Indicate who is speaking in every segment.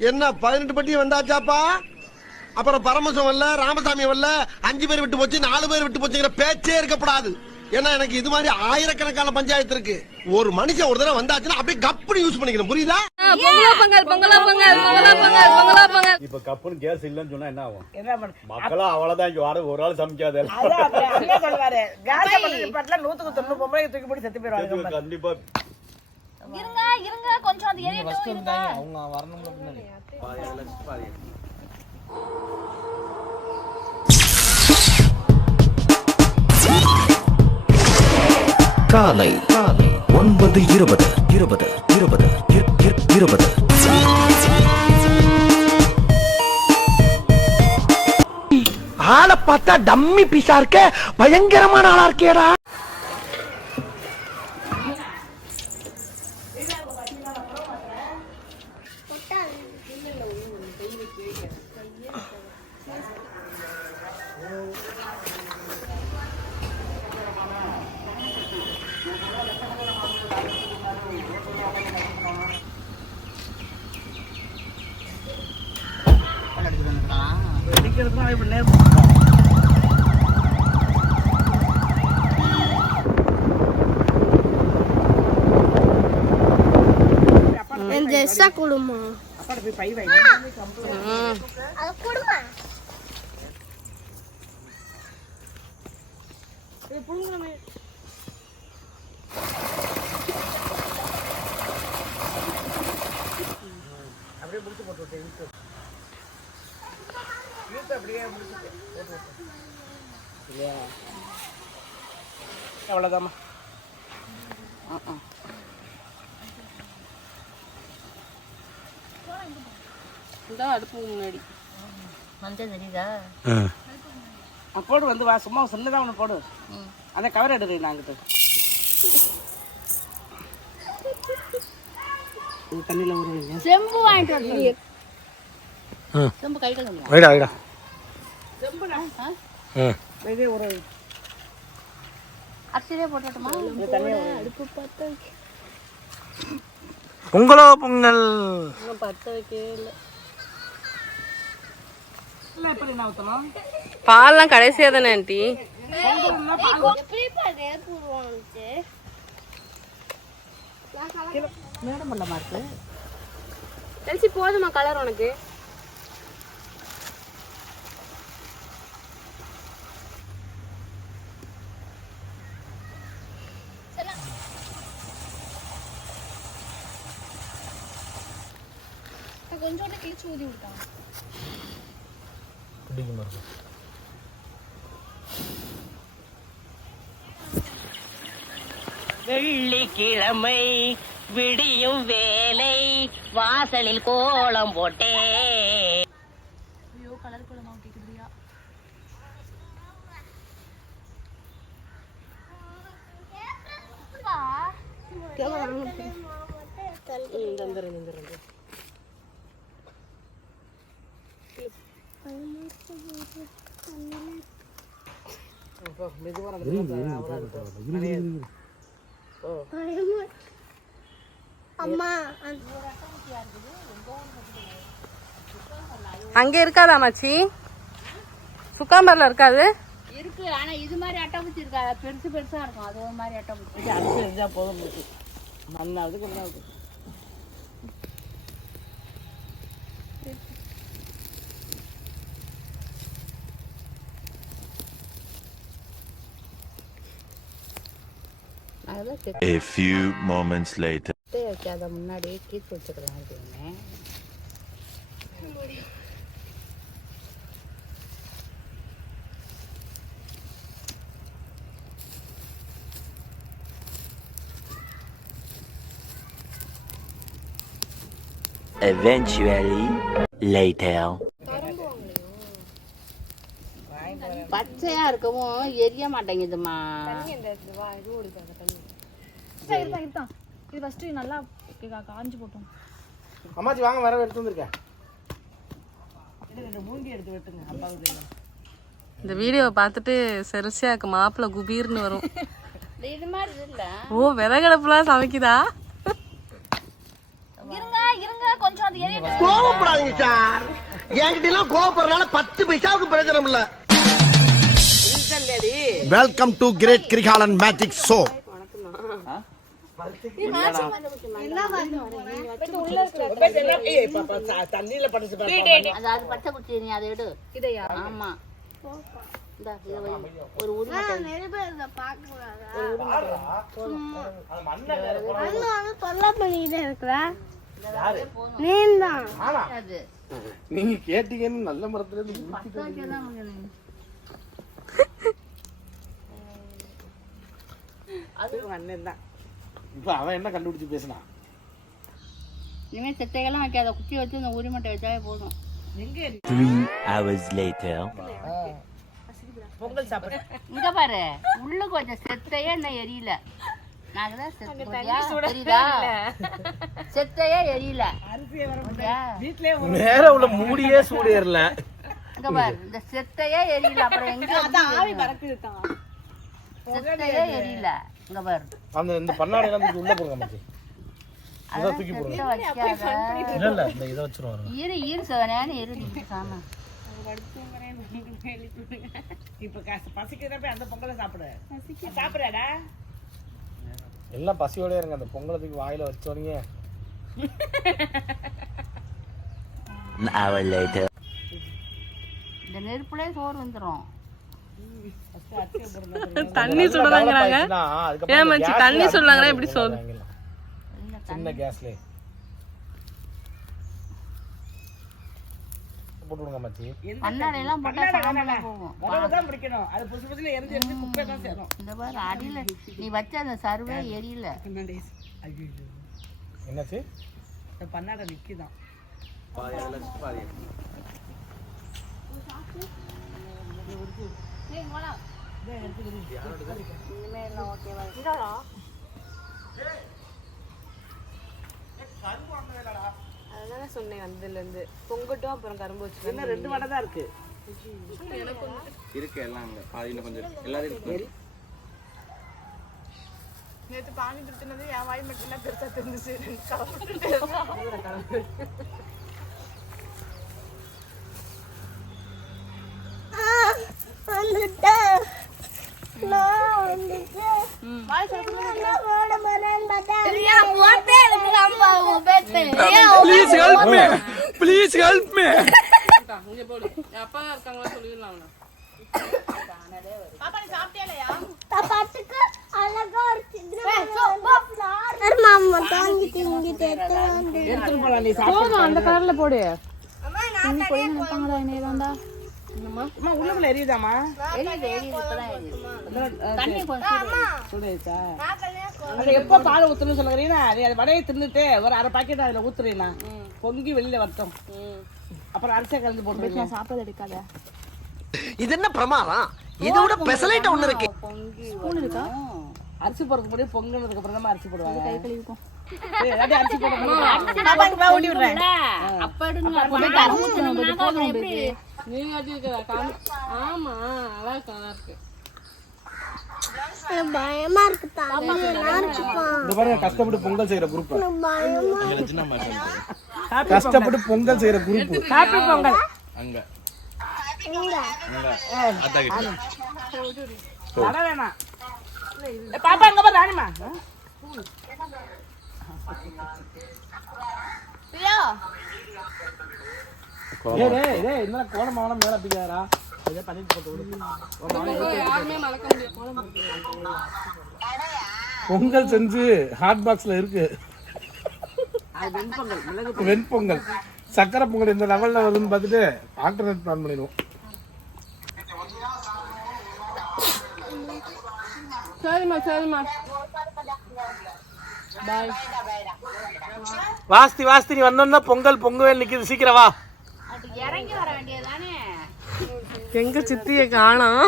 Speaker 1: என்ன பதினெட்டு பட்டி வந்தாச்சாப்பா? அப்புறம் பரமசம் வரல ராமசாமி வரல அஞ்சு பேர் விட்டு போச்சு நாலு பேர் விட்டு போச்சுங்கிற பேச்சே இருக்கப்படாது ஏன்னா எனக்கு இது மாதிரி ஆயிரக்கணக்கான பஞ்சாயத்து இருக்கு. ஒரு மனுஷன் ஒரு தடவை வந்தாச்சுன்னா அப்படியே கப்புனு யூஸ் பண்ணிக்கணும். புரியுதா?
Speaker 2: பொங்கலா பொங்கல் பொங்கலா பொங்கல் பொங்கலா பொங்கல் பொங்கலா பொங்கல்.
Speaker 3: இப்ப கப்புன்னு கேஸ் இல்லைன்னு சொன்னா என்ன ஆகும்?
Speaker 4: என்ன பண்ண
Speaker 3: மக்களும் அவ்வளவுதான் இங்க வாட ஒரு ஆள் சமைக்காத
Speaker 4: அதான் சொல்லுவாரு. கேஸ் தொண்ணூறு பொம்பளை தூக்கி போட்டு செத்து போயிருவாங்க
Speaker 3: கண்டிப்பா
Speaker 2: இருங்க இருங்க கொஞ்சம் அது எரியட்டும் இருங்க.
Speaker 5: அவங்க வரணும்ல பின்னாடி.
Speaker 6: காலை காலை ஒன்பது இருபது இருபது இருபது இரு- இரு- இருபது.
Speaker 1: ஆளை பார்த்தா டம்மி பீஸா இருக்க பயங்கரமான ஆளா இருக்கேடா.
Speaker 4: வெடிக்கிறதுக்கும் இப்படி நேரம்
Speaker 7: கொடுமா.
Speaker 4: போய் பை வை
Speaker 7: கொடுமா
Speaker 4: அப்படியே முடிச்சு போட்டு விட்டு இழுத்து அப்படியே போட்டு அவ்வளோதாம்மா
Speaker 2: இதான் அடுப்பு முன்னாடி.
Speaker 8: மஞ்சள் தெரியுதா?
Speaker 4: போடு வந்து வா. சும்மா சின்னதாக ஒன்று போடு. அந்த கவர் அங்கிட்டு இது தண்ணியில் ஊறுவீங்க.
Speaker 2: செம்பு வாங்கிட்டு செம்பு கை கழுவுங்க.
Speaker 1: வைடா வைடா.
Speaker 4: ஊற வை.
Speaker 2: அரிசியிலே போட்டுட்டுமா?
Speaker 4: ஊற வை.
Speaker 1: பொங்கலோ பொங்கல்?
Speaker 2: இன்னும் பத்த வைக்கவே இல்லை. பால்லாம் கடைசியா தானே ஆண்டி?
Speaker 4: மேடம் பண்ணலாமா இருக்கு
Speaker 2: போதுமா கலர் உனக்கு? கொஞ்சோண்டு கிழிச்சு ஊதி விட்டான்
Speaker 8: வெள்ளிக்கிழமை விடியும் வேலை வாசலில் கோலம் போட்டே
Speaker 2: ஐயோ கலர் கோலமா ஊட்டிக்கிறியா
Speaker 7: அம்மா
Speaker 2: அங்க இருக்காதா மச்சி? சுக்காம்பர்ல இருக்காது?
Speaker 8: இருக்கு ஆனா இது மாதிரி அட்டைப்பூச்சி இருக்கா பெருசு பெருசா இருக்கும். அது ஒரு மாதிரி அட்டைப்பூச்சி
Speaker 4: இது அரிசி இருந்தால் போதும் மண்ணாவது கொண்டாவது
Speaker 8: அதெல்லாம் செட்டே
Speaker 6: A few moments later.
Speaker 8: வைக்காத முன்னாடி கீத்து வச்சுக்கலாம் அப்படின்னு
Speaker 6: Eventually, later.
Speaker 8: பச்சையா இருக்கவும் எரிய மாட்டேங்குதுமா
Speaker 2: இது ஃபர்ஸ்ட் நல்லா காஞ்சி போட்டோம்.
Speaker 1: அம்மாச்சி வாங்க வர எடுத்து வந்திருக்கேன்
Speaker 2: இந்த வீடியோவை பார்த்துட்டு செரிசியாக்கு மாப்பிள்ள குபீர்னு வரும்.
Speaker 8: இது மாதிரி இல்ல.
Speaker 2: ஓ விறகடுப்புலாம் சமைக்குதா?
Speaker 8: இருங்க இருங்க கொஞ்சம் அது
Speaker 1: கோவப்படாதீங்க சார். என்கிட்ட எல்லாம் கோவப்படுறதுனால பத்து பைசாவுக்கு பிரயோஜனம் இல்ல. Welcome to great Kirikalan magic show
Speaker 4: தண்ணியில படிச்சு
Speaker 8: அது அது பச்சை குச்சி நீ அதை எடு இதையா? ஆமா. ஒரு
Speaker 5: நீங்க கேட்டீங்கன்னு நல்ல மரத்துல இருந்து
Speaker 8: தான் முடியணும்.
Speaker 4: அண்ணன் தான்.
Speaker 5: இப்ப அவன் என்ன கண்டுபிடிச்சு பேசினான்
Speaker 8: இனிமே செத்தையெல்லாம் வைக்காத குச்சி வச்சு இந்த உரிமட்டை வச்சாவே போதும்.
Speaker 4: பொங்கல் சாப்பிடு.
Speaker 8: இங்க பாரு உள்ளுக்கு வச்ச செத்தையே என்ன எரியல. நாங்க தான் செத்து போறியா? தெரியுதா? செத்தையே எரியல?
Speaker 4: வீட்லயே
Speaker 5: நேர உள்ள மூடியே சூடு ஏறல
Speaker 8: இங்க பாரு இந்த செத்தையே எரியல. அப்புறம் எங்க ஆவி பறக்குதுதான் செத்தையே எரியல. இங்க பாரு.
Speaker 5: அந்த இந்த பண்ணாடை எல்லாம் தூக்கி உள்ள போடுங்க மச்சி
Speaker 8: அதான் செத்தை வைக்காத
Speaker 5: இல்ல இல்ல இந்த இதை வச்சிருவாங்க
Speaker 8: இரு இரு சவனேன்னு இரு நீ சாமா.
Speaker 4: இப்ப பசிக்கிறப்ப அந்த பொங்கலை சாப்பிடு. சாப்பிடுறாடா.
Speaker 5: எல்லாம் பசியோட இருங்க அந்த பொங்கலை தூக்கி வாயில வச்சோனீங்க.
Speaker 8: இந்த நெருப்புல சோறு வந்துரும்.
Speaker 9: தண்ணி சுடலாங்கிறாங்க ஏன் மச்சி, தண்ணி சுடலாங்கன்னா எப்படி சொல்?
Speaker 5: சின்ன கேஸ்ல போட்டு விடுங்க மச்சி.
Speaker 8: பண்ணாடை எல்லாம் போட்டா சாம்பலா போகும்.
Speaker 4: முதல்ல தான் பிடிக்கணும். அது புதுசு புதுசுல எரிஞ்சு எரிஞ்சு குப்பை தான் சேரும்.
Speaker 8: இந்த பாரு அடியில. நீ வச்ச அந்த சர்வே எரியல.
Speaker 5: என்னாச்சு?
Speaker 4: இந்த பண்ணாட நிக்குதான்.
Speaker 9: அதான் சொன்னேன் வந்ததுல இருந்து பொங்கட்டும் அப்புறம் கரும்பு வச்சு
Speaker 4: இன்னும் ரெண்டு வடை தான் இருக்கு
Speaker 5: இருக்கு எல்லாம் அங்க பாதி கொஞ்சம் எல்லாரும் இருக்கு
Speaker 9: நேத்து பானி திருத்தினது என் வாய் மட்டும் தான் பெருசா தெரிஞ்சுச்சு.
Speaker 7: வந்துட்டேன் நான் வந்துட்டேன் நான் ஓட போறேன்னு பார்த்தா போட்டே எனக்கு அம்மா உன் பேச்சு please help me.
Speaker 5: Please help me
Speaker 9: இங்க போடு. அப்பா இருக்காங்களா சொல்லிடலாம்
Speaker 7: பாட்டுக்கு அழகா ஒரு சித்திரம் மாமா தாங்கி திங்கிட்டு
Speaker 4: எடுத்துட்டு போலாம் நீ சாப்பிடு
Speaker 9: அந்த கலர்ல போடு.
Speaker 7: அம்மா நான் தனியா
Speaker 4: அம்மா. உள்ளுக்குள்ள எரியுதாம்மா?
Speaker 8: எரியுது எரியுது இப்பதான் எரியுது. தண்ணி கொஞ்சம்
Speaker 4: சுடுச்சா
Speaker 7: நான்
Speaker 4: அது எப்போ பால் ஊத்துன்னு சொல்லுறீங்கன்னா நீ அது வடையை தின்னுட்டு ஒரு அரை பாக்கெட் அதுல ஊத்துறீனா பொங்கி வெளியில வரட்டும். அப்புறம் அரிசியை கலந்து போட்டு சாப்பிட எடுக்காத.
Speaker 1: இது என்ன பிரமாதம்? இதை விட பெசலைட்ட ஒண்ணு இருக்கு.
Speaker 4: அரிசி போடுறதுக்கு முன்னாடி பொங்குனதுக்கு அப்புறம் தான் அரிசி போடுவாங்க. கை கழுவிக்கும். அரிசி போடுறோம் ஊட்டி விடுறேன்.
Speaker 8: அப்ப
Speaker 9: வச்சிருக்கிற காமி ஆமா நல்லா இருக்கு நல்லா இருக்கு
Speaker 7: பயமா இருக்கு
Speaker 5: கஷ்டப்பட்டு பொங்கல் செய்யற குரூப் கஷ்டப்பட்டு பொங்கல் செய்யற குரூப்
Speaker 4: ஹாப்பி பொங்கல்.
Speaker 5: அங்க.
Speaker 4: பாப்பா அங்க ராணிமா
Speaker 5: டேய் டேய் என்ன கோலம் மாவனம் மேல பிடிக்காதடா. இதை பண்ணிட்டு போட்டு விடு.
Speaker 9: யாருமே மறக்க முடியாது.
Speaker 5: பொங்கல் செஞ்சு ஹாட் பாக்ஸ்ல இருக்கு.
Speaker 4: அது வெண்பொங்கல் மிளகு
Speaker 5: வெண்பொங்கல். சக்கரை பொங்கல் இந்த லெவல்ல வருதுன்னு பார்த்துட்டு ஆல்டர்னேட் பிளான் பண்ணிடுவோம்.
Speaker 9: சரிம்மா சரிம்மா.
Speaker 5: வாஸ்தி வாஸ்தி நீ வந்தோன்னா பொங்கல் பொங்கல் நிக்குது. சீக்கிரம் வா.
Speaker 8: இறங்கி வர வேண்டியதுதானே?
Speaker 9: எங்க சித்திய காணோம்.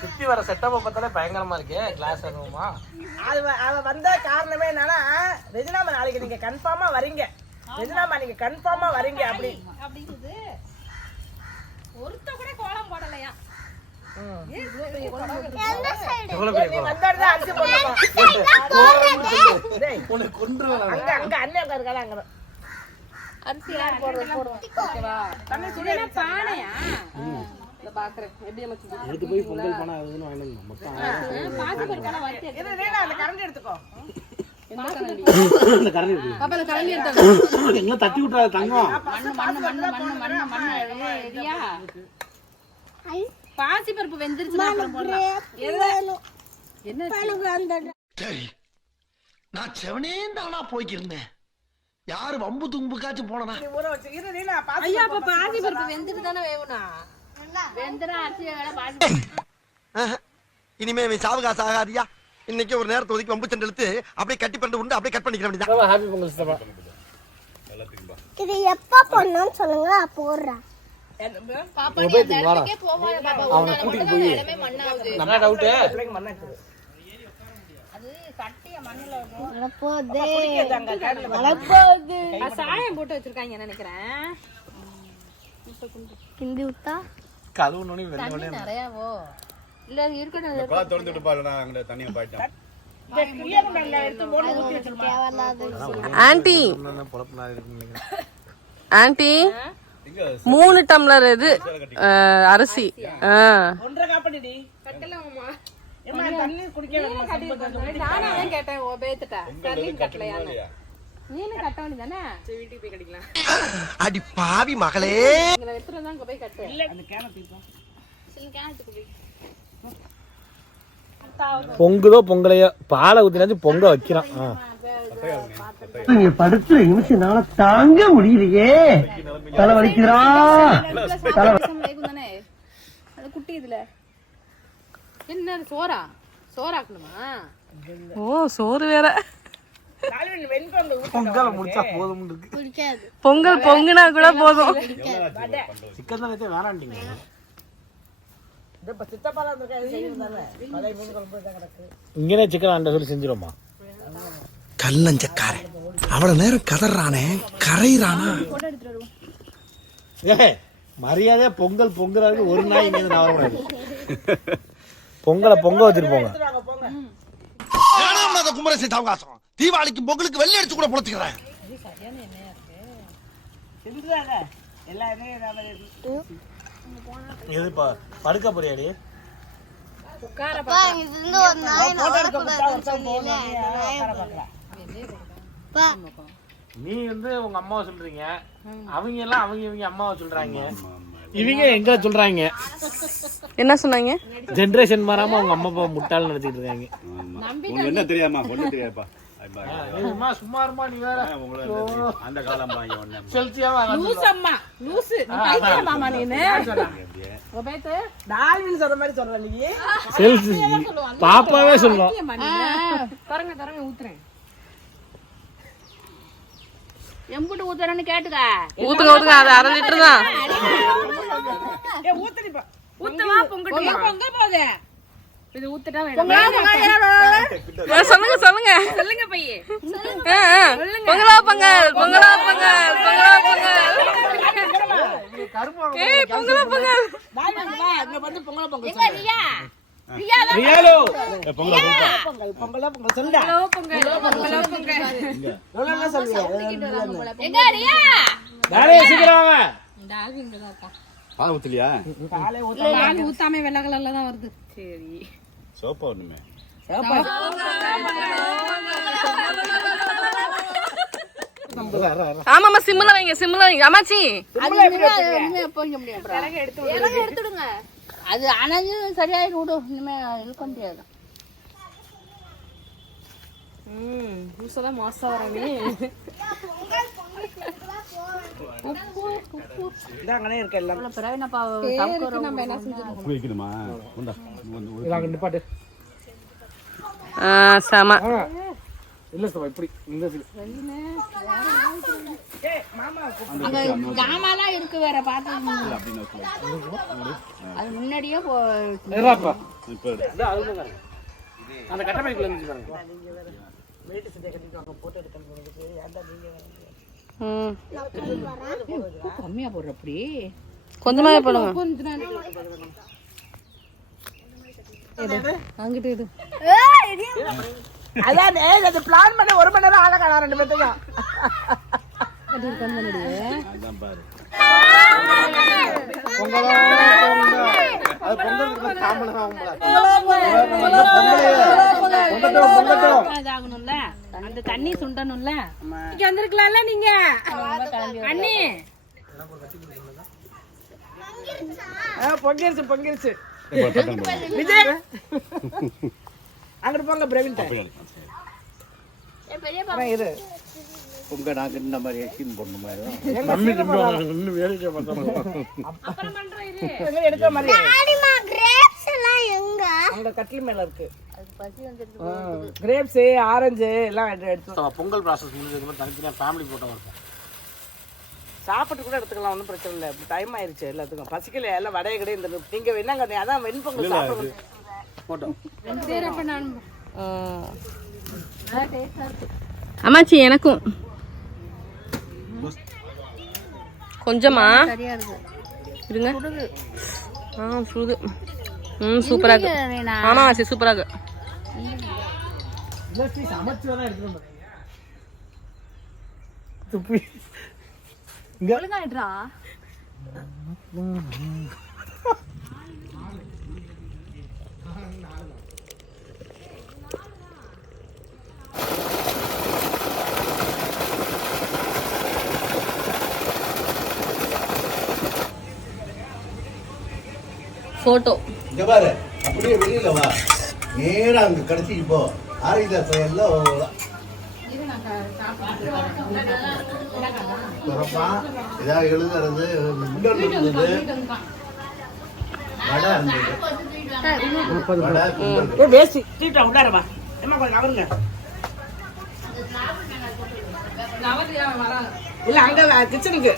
Speaker 5: சுத்தி வர செட்டப்பை பார்த்தாலே பயங்கரமா இருக்கு கிளாஸ் ரூமா
Speaker 4: அது அவ வந்த காரணமே என்னன்னா ரெஜினாமா நாளைக்கு நீங்க கன்ஃபார்மா வரீங்க. ரெஜினாமா நீங்க கன்ஃபார்மா வரீங்க அப்படி.
Speaker 5: எவ்வளவு பெரிய
Speaker 4: நீ
Speaker 5: கோலம்? கொன்றுவேன்
Speaker 4: அங்க அங்க அண்ணன் உட்காரு அங்க
Speaker 9: அரிசி யார் போடுறது போடுவோம் ஓகேவா? பானையா? பாக்குறேன். எப்படி அமைச்சு
Speaker 5: நேற்று போய் பொங்கல் போனா அதுன்னு வந்தோம். மொத்தம்.
Speaker 9: பாசி வறுத்து எடுத்து
Speaker 4: இது அந்த கரண்டி எடுத்துக்கோ.
Speaker 5: தட்டி விட்டுறாது தங்கம்?
Speaker 8: மண்ணு மண்ணு மண்ணு மண்ணு மண்ணு. மண்ணு எரியா
Speaker 9: பாசி பருப்பு வெந்துருச்சு என்ன
Speaker 1: சரி நான் செவனே தானா போய்க்கிருந்தேன். யாரு வம்பு தும்புக்காச்சும்
Speaker 4: பாசி
Speaker 9: ஐயா அப்ப பாசி பருப்பு வெந்துட்டு தானே வேகணும்
Speaker 8: வெந்தரா அரிசி வேலை பாசி
Speaker 1: இனிமே இவன் சாவகாசம் ஆகாதியா? இன்னைக்கு ஒரு நேரத்தை ஒதுக்கி வம்பு இழுத்து அப்படியே கட்டி பண்ணி உண்டு அப்படியே கட் பண்ணிக்கிற வேண்டியதான்
Speaker 5: சித்தப்பா, ஹாப்பி பொங்கல் சித்தப்பா
Speaker 7: இது எப்ப பண்ணணும்னு சொல்லுங்க போடுறேன்.
Speaker 9: பாப்பா நீ அந்த இடத்துக்கே பாப்பா.
Speaker 5: கூட்டிட்டு போய்
Speaker 9: இடமே மண்ணாகுது.
Speaker 5: என்ன டவுட்டு
Speaker 4: பிள்ளைங்க
Speaker 9: சாயம் போட்டு வச்சிருக்காங்க நினைக்கிறேன்?
Speaker 7: கிண்டி விட்டா?
Speaker 5: வெள்ளை
Speaker 9: நிறையாவோ? இல்ல
Speaker 3: இந்த குழா திறந்து விட்டு அங்கே தண்ணியை பாயிட்டேன்.
Speaker 9: ஆன்ட்டி ஆன்ட்டி மூணு டம்ளர் இது அஹ், அரிசி.
Speaker 4: ஒன்றரை
Speaker 9: நானும் கேட்டேன் கட்டலையான்னு. கட்ட வேண்டியதானே வீட்டுக்கு போய் கட்டிக்கலாம்.
Speaker 1: அடி பாவி மகளே.
Speaker 9: இங்க எடுத்துட்டு தான் போய் கட்டு.
Speaker 4: அந்த கேனை தூக்கும்
Speaker 5: பொங்குதோ பொங்கலையோ பாலை ஊத்தினாச்சும் பொங்க வைக்கிறான்.
Speaker 1: படுத்துற நிமிஷம்னால தாங்க முடியலையே. தலை வலிக்கிறா
Speaker 9: வேகும் தானே அது குட்டி இதுல என்ன சோறா? சோறாக்கணுமா ஓ சோறு வேற.
Speaker 5: பொங்கலை முடிச்சா போதும்
Speaker 9: பொங்கல் பொங்குனா கூட போதும்.
Speaker 5: சிக்கன் தான் வேணாண்டீங்க இங்கேயே சிக்கன் ஆண்ட சொல்லி செஞ்சிருமா
Speaker 1: கல்லஞ்சக்காரன் அவ்வளவு நேரம் கதறானே கரையிறானா?
Speaker 5: ஏ மரியாதையா பொங்கல் பொங்குறாரு ஒரு நாய் இங்க இருந்து நவரக்கூடாது பொங்கலை பொங்க வச்சுட்டு போங்க.
Speaker 4: வாங்க போங்க.
Speaker 1: ஏனாம் அந்த குமரசி அவகாசம் தீபாவளிக்கு பொங்கலுக்கு வெள்ளை அடிச்சு கூட
Speaker 4: இருக்கு.
Speaker 5: இது. இப்ப படுக்க போறியாடி? நீ வந்து உங்க அம்மாவை சொல்றீங்க. அவங்க எல்லாம் அவங்க இவங்க அம்மாவை சொல்றாங்க. இவங்க எங்களை சொல்றாங்க
Speaker 9: என்ன சொன்னாங்க
Speaker 5: ஜென்ரேஷன் மாறாம அவங்க அம்மா அப்பா முட்டாள் நினைச்சிட்டு இருக்காங்க
Speaker 3: என்ன தெரியாமா ஒண்ணு
Speaker 5: செல்சியாவா
Speaker 9: லூஸ் அம்மா
Speaker 8: எம்புட்டு ஊத்துறேன்னு கேட்டுக்க.
Speaker 9: ஊத்துங்க ஊத்துங்க அது அரை லிட்டர் தான். ஊத்தவா பொங்கட்டியா
Speaker 4: பொங்க போதே
Speaker 9: இது ஊத்துட்டா வேணும் சொல்லுங்க சொல்லுங்க. சொல்லுங்க பையே. பொங்கலா பொங்கல் பொங்கலா பொங்கல் பொங்கலா பொங்கல். பொங்கலா பொங்கல்.
Speaker 4: பொங்கல. பொங்கல்.
Speaker 5: ரியாலோ
Speaker 4: பொங்கல். பொங்கலா பொங்கல். சொல்லுடா
Speaker 9: பொங்கல் பொங்கலா பொங்கல்
Speaker 4: எவ்வளவு சொல்லுங்க.
Speaker 8: எங்க ரியா?
Speaker 5: நிறைய சீக்கிரம் வாங்க.
Speaker 3: பால் ஊத்தலையா?
Speaker 4: காலை ஊத்த
Speaker 9: பால் ஊத்தாம வெள்ளை கலர்ல தான் வருது. சரி.
Speaker 3: சோப்பா ஒண்ணுமே.
Speaker 9: ஆமாமா சிம்ல வைங்க சிம்ல வைங்க. அம்மாச்சி.
Speaker 8: எடுத்துடுங்க அது அணைஞ்சு சரியாயிட்டு விடு. இனிமே இழுக்க முடியாது
Speaker 9: ம் பூசெல்லாம் மோசம் வர நீ.
Speaker 4: இதாங்கனே இருக்க எல்லாம்.
Speaker 8: இவ்வளவு பிறகு என்னப்பா
Speaker 9: நம்ம என்ன செஞ்சோம்
Speaker 3: உப்பு வைக்கணுமா?
Speaker 5: இதாங்க நிப்பாட்டு
Speaker 9: செம.
Speaker 5: இல்ல சார் இப்படி இந்த
Speaker 8: ஜாமான்லாம் இருக்கு வேற
Speaker 3: வச்சுக்கோ.
Speaker 8: அது முன்னாடியே போ
Speaker 5: இருப்பா.
Speaker 3: இப்ப எடு.
Speaker 5: இதோ அது பாருங்க. அந்த கட்டமைப்புல இருந்து பாருங்க.
Speaker 4: வீட்டு சட்டை கட்டிட்டு வாங்க போட்டோ எடுக்கிறதுக்கு ஏன்டா நீங்க வரீங்க?
Speaker 9: ம்.
Speaker 8: கம்மியா போடுற அப்படி.
Speaker 9: கொஞ்சமாவே போடுங்க. அங்கிட்டு இடு
Speaker 4: அதான் அது பிளான் பண்ண ஒரு மணி நேரம் ஆள காணா ரெண்டு பேர்த்தையும்.
Speaker 9: அந்த தண்ணி சுண்டணும்ல இங்க வந்திருக்கலாம்ல நீங்க அண்ணி
Speaker 4: பொங்கிருச்சு பொங்கிருச்சு. விஜய் அங்கிட்டு போங்க பிரவீன். இரு.
Speaker 3: உங்க நாக்கு இந்த மாதிரி
Speaker 9: பண்றேன் இரு.
Speaker 4: எங்க எடுக்கிற மாதிரி.
Speaker 7: டாடிமா கிரேப்ஸ் எல்லாம் எங்க?
Speaker 4: அங்க கட்டில் மேல இருக்கு.
Speaker 8: அது பசி வந்துருக்கு
Speaker 4: கிரேப்ஸ் ஆரஞ்சு எல்லாம் எடுத்து
Speaker 5: பொங்கல் ப்ராசஸ் முடிஞ்சதுக்கு தனித்தனியாக ஃபேமிலி போட்டோ இருக்கும்
Speaker 4: சாப்பிட்டு கூட எடுத்துக்கலாம் ஒன்றும் பிரச்சனை இல்லை. டைம் ஆயிருச்சு எல்லாத்துக்கும். பசிக்கல எல்லாம் வடைய கடை இந்த நீங்க வேணாங்க நீ அதான் வெண்பொங்கல் சாப்பிடுங்க
Speaker 5: போட்டோ
Speaker 9: அம்மாச்சி எனக்கும். கொஞ்சமா?
Speaker 8: சரியா இருக்கு
Speaker 9: இருங்க ஆ சுடு ம் சூப்பரா இருக்கு. ஆமா ஆச்சி சூப்பரா இருக்கு. போட்டோ
Speaker 1: இங்க பாரு அப்படியே வெளியில வா. நேரா அங்க கடைசிக்கு போ. ஆரிதா எல்லாம் துறப்பா ஏதாவது எழுதுறது முன்னாடி இருந்தது. வடை இருந்தது. வடை.
Speaker 4: ஏ வேஸ்ட். சீட்டா விடாரமா ஏமா கொஞ்சம் நவருங்க. இல்ல அங்க கிச்சனுக்கு.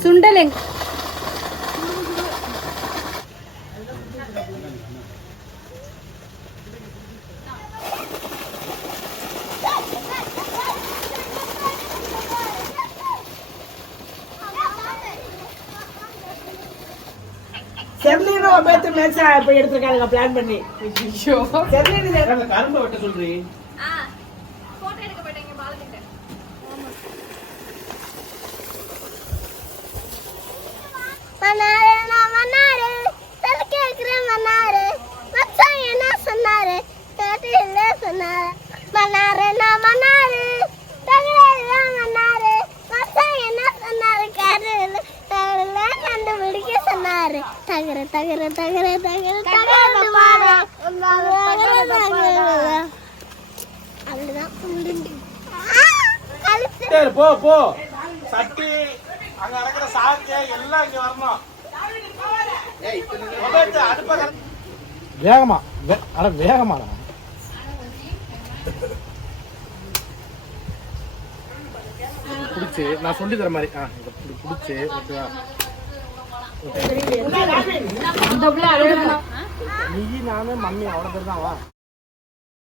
Speaker 9: சுண்டல் எங்க
Speaker 4: செர்லின்னு பேத்து மேட்சா போய் எடுத்திருக்காங்க பிளான் பண்ணி. செர்லின்னு
Speaker 5: கரும்பை வெட்ட சொல்றீ
Speaker 7: தகர தகர தகர தகர அவ்வளவுதான்.
Speaker 5: போ போ. சட்டி அங்க நடக்கிற சாத்தியா எல்லாம் இங்க வரணும். வேகமா. அட வேகமாடா. பிடிச்சி நான் சொல்லி தர மாதிரி. ஆ இதை இந்த பிள்ளை ஓகேவா நீ நானும் மம்மி அவ்வளோ பேர் தான் வா.